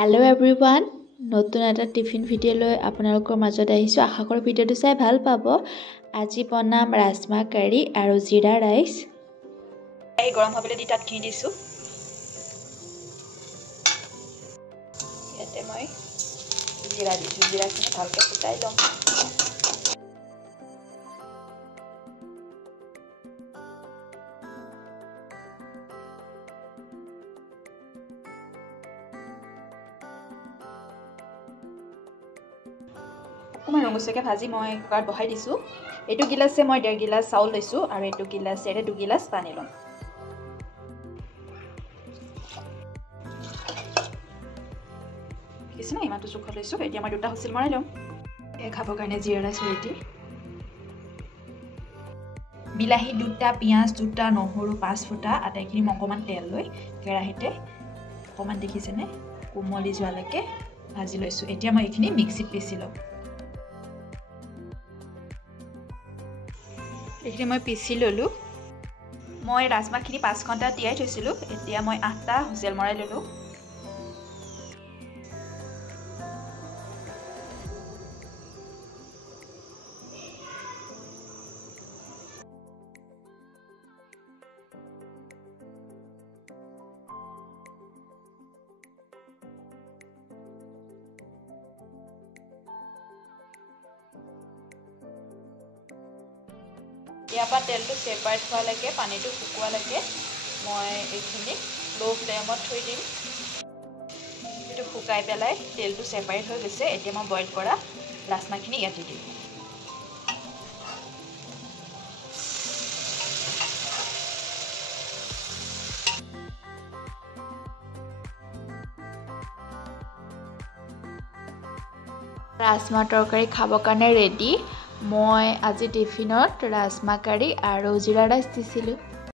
Hello everyone, নতুন এটা tiffin video লৈ আপোনালোকৰ মাজত আহিছো। আশা কৰো ভিডিওটো চাই ভাল পাব। আজি বনাম ৰাজমা কাৰী আৰু জিৰা ৰাইস। এই গৰম হ'বলৈ দি তাত ঘি দিছো। ইয়াতে মই জিৰা দিছো। জিৰাখিনি ভালকৈ ফুটাই লম। অকমান ৰঙচুৱাকৈ ভাজি মই কুকাৰত বহাই দিছো। এইটো গিলাসে মই 1.5 গিলাস চাউল লৈছো আৰু এইটো গিলাসেৰে 2 গিলাস পানী লম। কিছু না ইমানটো জোখ লৈছো। এতিয়া মই দুটা হুইসেল মৰাই লম। খাবৰ কাৰণে জিৰা ৰাইস ৰেডি। বিলাহী দুটা, পিয়াজ দুটা, নহৰু 5 ফুটা, আটাইখিনি অকমান তেল লৈ কেৰাহীতে অকমান দেখিছেনে কোমলি যোৱালৈকে ভাজি লৈছো। এতিয়া মই এইখিনি মিক্সিত পিছি লম। এইখিনি মই পিছি ললো। মই ৰাজমাখিনি 5 ঘণ্টা তিয়াই থৈছিলো। এতিয়া মই 8টা হুইসেল মৰাই ললো। ইয়াৰ পৰা তেলটো সেপাৰেট হোৱালৈকে পানীটো শুকুৱালৈকে মই এইখিনি লো ফ্লেমত থৈ দিম। এইটো শুকাই পেলাই তেলটো সেপাৰেট হৈ গৈছে। এতিয়া মই বইল কৰা ৰাজমাখিনি ইয়াতে দিম। ৰাজমা তৰকাৰী খাবৰ কাৰণে ৰেডি। মই আজি টিফিনত ৰাজমা কাৰী আৰু জিৰা ৰাইস দিছিলোঁ।